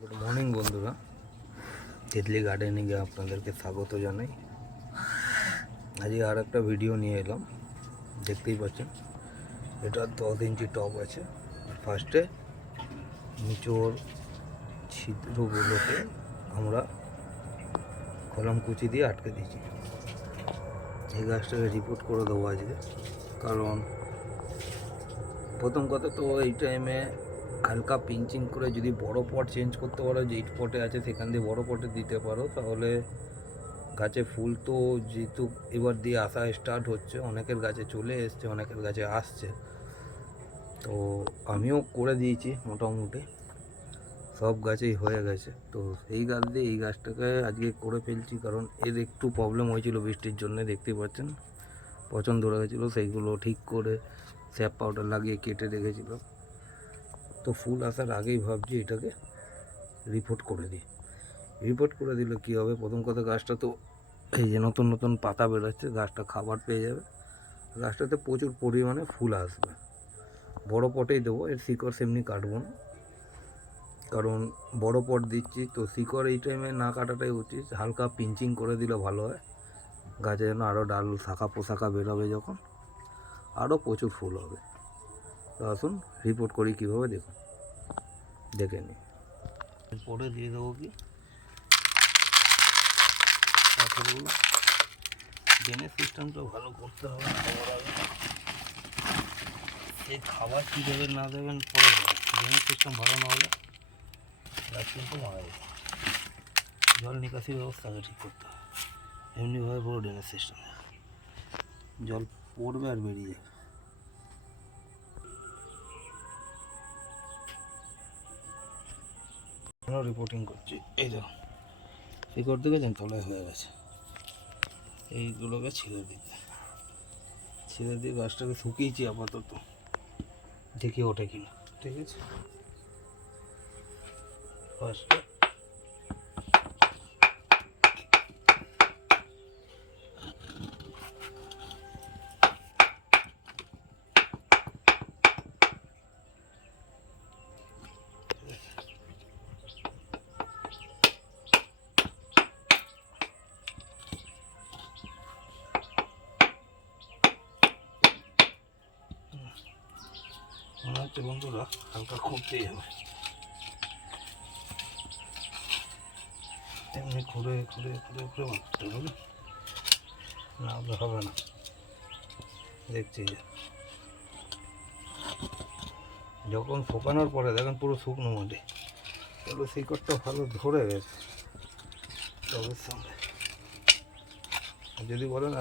Good morning বন্ধুরা, তিতলি গার্ডেনিংয়ে আপনাদেরকে স্বাগত জানাই। আজকে আর একটা ভিডিও নিয়ে এলাম। দেখতেই পাচ্ছেন এটা 10 ইঞ্চি টব আছে। ফার্স্টে নিচোর ছিদ্রগুলোকে আমরা কলম কুচি দিয়ে আটকে দিয়েছি। এই গাছটাকে রিপোর্ট করে দেবো আজকে, কারণ প্রথম কথা তো এই টাইমে হালকা পিঞ্চিং করে যদি বড় পট চেঞ্জ করতে পারো, যে 8 পটে আছে সেখান দিয়ে বড় পটে দিতে পারো, তাহলে গাছে ফুল তো যেহেতু এবার দিয়ে আসা স্টার্ট হচ্ছে, অনেকের গাছে চলে এসছে, অনেকের গাছে আসছে, তো আমিও করে দিয়েছি মোটামুটি সব গাছেই হয়ে গেছে। তো এই গাছ দিয়ে এই গাছটাকে আজকে করে ফেলছি, কারণ এর একটু প্রবলেম হয়েছিল বৃষ্টির জন্য, দেখতেই পাচ্ছেন পচন ধরে গেছিলো, সেইগুলো ঠিক করে স্যাপ পাউডার লাগিয়ে কেটে রেখেছিল। তো ফুল আসার আগেই ভাবছি এটাকে রিপোর্ট করে দিই। রিপোর্ট করে দিলে কী হবে, প্রথম কথা গাছটা তো এই যে নতুন নতুন পাতা বেরোচ্ছে, গাছটা খাবার পেয়ে যাবে, গাছটাতে প্রচুর পরিমাণে ফুল আসবে। বড় পটেই দেবো, এর শিকড় সেমনি কাটবো না, কারণ বড় পট দিচ্ছি তো শিকড় এই টাইমে না কাটাটাই উচিত। হালকা পিঞ্চিং করে দিলে ভালো হয়, গাছে যেন আরও ডাল শাখা পোশাখা বেরোবে, যখন আরও প্রচুর ফুল হবে। তো আসুন রিপোর্ট করি কীভাবে, দেখে নিই। এরপরে দিয়ে দেবো কি পাথরগুলো। ড্রেনেজ সিস্টেমটা ভালো করতে হবে খাবার আগে। এই খাবার কী দেবেন না দেবেন পরে দেবেন, ড্রেনেজ সিস্টেম ভালো না হলে গাছ কিন্তু মারা যাবে। জল নিকাশি ব্যবস্থাকে ঠিক করতে হবে, এমনিভাবে পুরো ড্রেনেজ সিস্টেম জল পড়বে আর বেরিয়ে যাবে। রিপোর্টিং করছি, এই দেখুন শিকড় দেখেছেন তলায় হয়ে গেছে, এইগুলোকে ছিঁড়ে দিয়ে গাছটাকে শুকিয়েছি আপাতত, দেখি ওঠে কিনা। ঠিক আছে, ফার্স্টে মনে হচ্ছে বন্ধুরা হালকা খুঁড়তেই হবে, এমনি ঘুরে ঘুরে ঘুরে ঘুরে মারতে হবে, না হলে হবে না। দেখছি যখন শুকানোর পরে দেখেন পুরো শুকনো মাটি, তবে শিকড়টা ভালো ধরে গেছে টবের সঙ্গে। যদি বলেন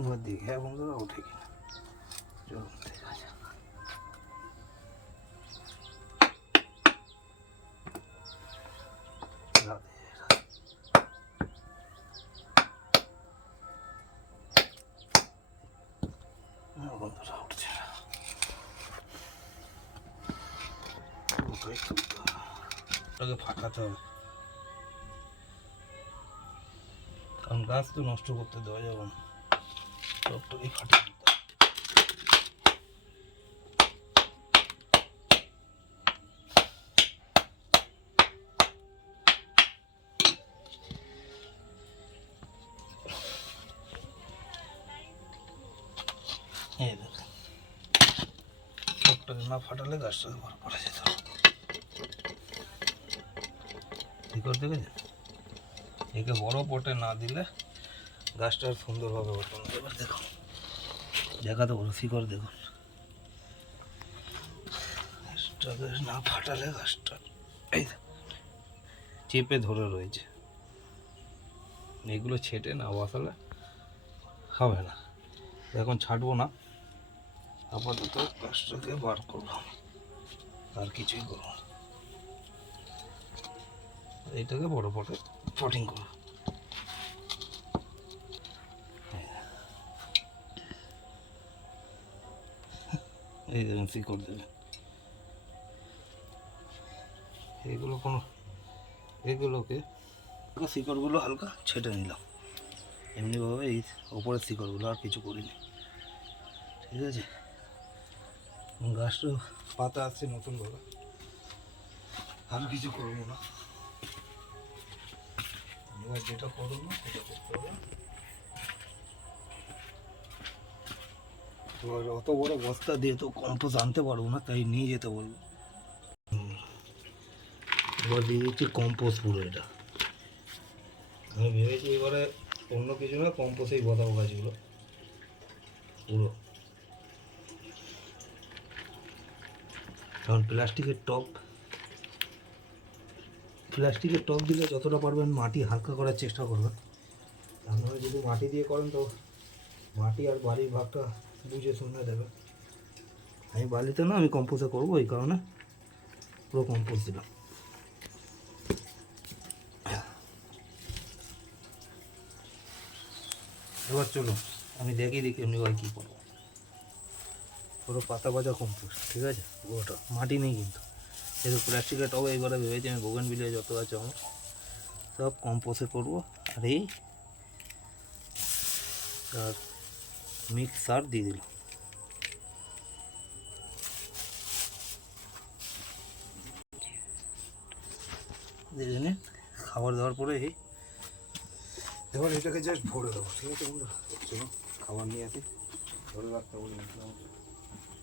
এবার দেখি হ্যাঁ বন্ধুরা ওঠে কিনা। চলুন ঠিক আছে, বন্ধুরা উঠছে, ওটাকে ফাটাতে হবে, কারণ গাছ তো নষ্ট করতে দেওয়া যাবে না, সবটাকেই ফাটিয়ে দিতে হবে। এই দেখেন সবটাকে না ফাটালে গাছটাকে বার করা যেত। শিকড় দেখেছেন, একে বড় পটে না দিলে গাছটা আর সুন্দরভাবে হতো না। এবার দেখুন, দেখাতে বলো, শিকড় দেখুন, গাছটাকে না ফাটালে গাছটা এই চেপে ধরে রয়েছে। এগুলো ছেটে না বসালে হবে না। এখন ছাড়বো না, আপাতত গাছটাকে বার করবো, আর কিছুই করবো না। এইটাকে বড় পটে পটিং করবো। এই দেখুন শিকড় দেবে, এগুলোকে শিকড়গুলো হালকা ছেটে নিলাম এমনিভাবে, এই ওপরের শিকড়গুলো, আর কিছু করিনি। ঠিক আছে, গাছটা পাতা আসছে নতুনভাবে, আর কিছু করবো না। এবার যেটা করবো না সেটা করতে হবে। এবার অত বড় বস্তা দিয়ে তো কম্পোস্ট আনতে পারবো না, তাই নিয়ে যেতে বলবো। এবার দিয়ে দিচ্ছি কম্পোস্ট পুরো। এটা আমি ভেবেছি এবারে অন্য কিছু না, কম্পোস্টেই বসাবো গাছগুলো পুরো। কারণ প্লাস্টিকের টব দিলে যতটা পারবেন মাটি হালকা করার চেষ্টা করবেন। আপনারা যদি মাটি দিয়ে করেন তো মাটি আর বালির ভাগটা বুঝে শুনে দেবে। আমি বালিতে না, আমি কম্পোস্টে করবো, এই কারণে পুরো কম্পোস্ট দিলাম। এবার চলো আমি দেখি এমনি ভাই কী করবো। পুরো পাতা ভাজা কম্পোস্ট, ঠিক আছে, পুরোটা মাটি নেই কিন্তু। যেহেতু প্লাস্টিকের টবে এবারে ভেবেছি আমি বোগেনভিলিয়া যত আছে আমার সব কম্পোস্টে করবো। আর এই আর মিক্স সার দিয়ে দিলাম। দিয়ে নিন, খাবার দেওয়ার পরে এবার এটাকে জাস্ট ভরে দেবো। ঠিক আছে বন্ধুরা, চলো খাবার নিয়ে আসি, ধরে রাখতে বলি।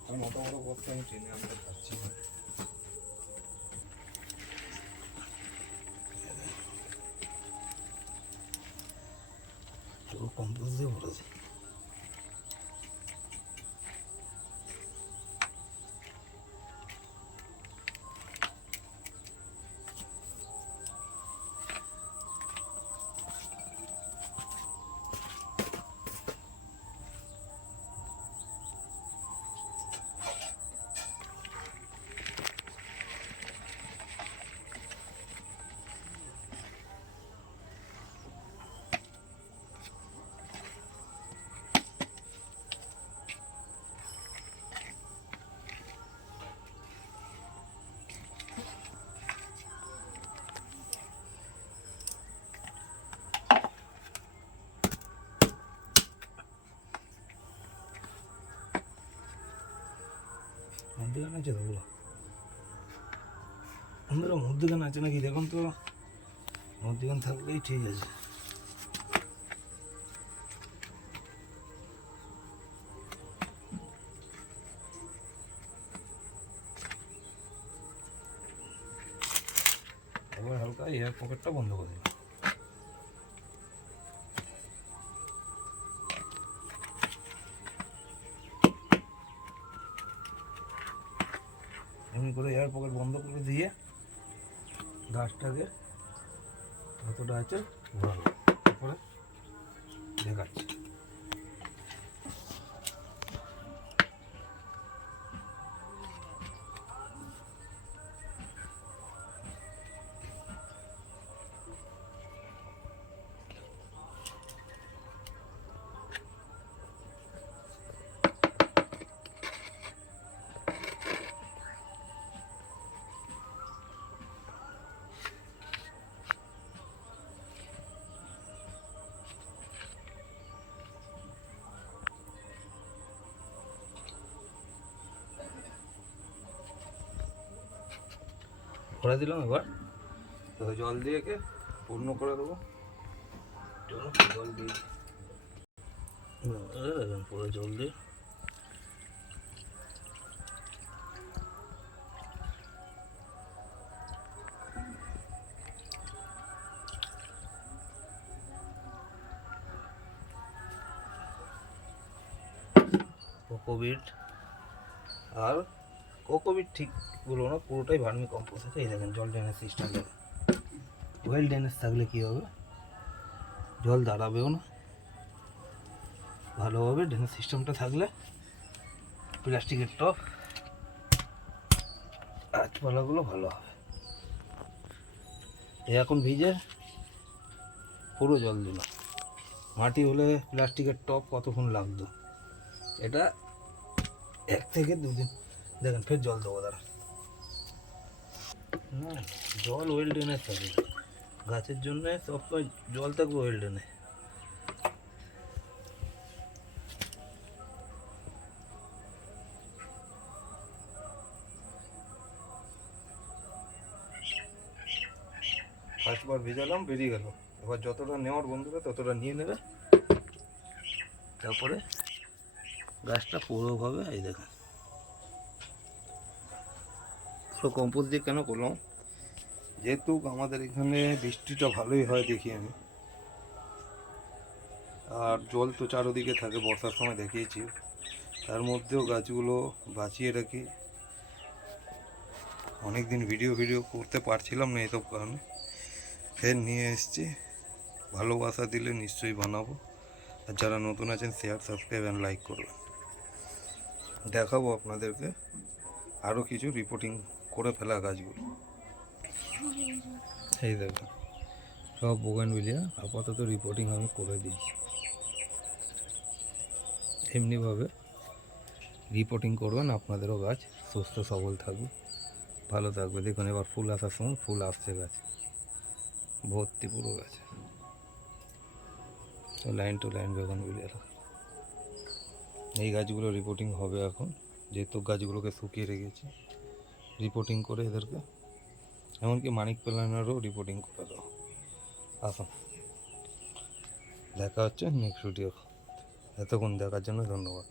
কারণ অত বড় বস্তা আমি টেনে আনতে পারছি না। চলো কম্পোস্ট দিয়ে ভরে দিই। মধ্যখানে আছে তো ওগুলো, বন্ধুরা মধ্যখানে আছে নাকি দেখুন তো, মধ্যখানে থাকলেই ঠিক আছে। এবার হালকা এয়ার পকেটটা বন্ধ করে দিলাম। এমনি করে এয়ার পকেট বন্ধ করে দিয়ে গাছটাকে যতটা আছে ঘোরালো, তারপরে দেখাচ্ছি। ভরে দিলাম। এবার তো জল দিয়ে একে পূর্ণ করে দেবো। জল দিয়ে পুরো জল দিয়ে কোকোবিট, আর কোকোবিট ঠিক বলবো না, পুরোটাই ভার্মি কম্পোস্ট আছে। এই দেখেন জল ড্রেনেজ সিস্টেম দেখেন, ওয়েল ড্রেনেজ থাকলে কী হবে, জল দাঁড়াবেও না, ভালোভাবে ড্রেনেজ সিস্টেমটা থাকলে প্লাস্টিকের টব গাছপালাগুলো ভালো হবে। এখন ভিজে পুরো জল দিল, মাটি হলে প্লাস্টিকের টব কতক্ষণ লাগতো, এটা 1 থেকে 2 দিন। দেখেন ফের জল দেবো দাঁড়া, না জল ওয়েল ড্রেনের থাকে, গাছের জন্য সবসময় জল থাকবে ওয়েল ড্রেনে। ফার্স্টবার ভেজালাম, বেরিয়ে গেল, এবার যতটা নেওয়ার বন্ধুরা ততটা নিয়ে নেবে, তারপরে গাছটা পুরোভাবে এই দেখেন পুরো কম্পোস্ট দিয়ে কেন করলাম, যেহেতু আমাদের এখানে বৃষ্টিটা ভালোই হয় দেখি আমি, আর জল তো চারোদিকে থাকে, বর্ষার সময় দেখিয়েছি, তার মধ্যেও গাছগুলো বাঁচিয়ে রাখি। অনেক দিন ভিডিও করতে পারছিলাম না এইসব কারণে, ফের নিয়ে এসেছি, ভালোবাসা দিলে নিশ্চয়ই বানাবো। আর যারা নতুন আছেন শেয়ার, সাবস্ক্রাইব অ্যান্ড লাইক করবেন। দেখাবো আপনাদেরকে আরও কিছু রিপোর্টিং করে ফেলা গাছগুলো। এই দেখুন সব বোগানভিলিয়া আপাতত রিপোর্টিং আমি করে দিয়েছি, এমনিভাবে রিপোর্টিং করবেন, আপনাদেরও গাছ সুস্থ সবল থাকবে, ভালো থাকবে। দেখুন এবার ফুল আসার সময় ফুল আসছে, গাছ ভর্তি পুরো গাছ, লাইন টু লাইন বোগানভিলিয়া। এই গাছগুলো রিপোর্টিং হবে এখন, যেহেতু গাছগুলোকে শুকিয়ে রেখেছি, রিপোর্টিং করে এদেরকে, এমনকি মানিক প্ল্যানেরও রিপোর্টিং করে দাও। আসুন দেখা হচ্ছে নেক্সট ভিডিও, এতক্ষণ দেখার জন্য ধন্যবাদ।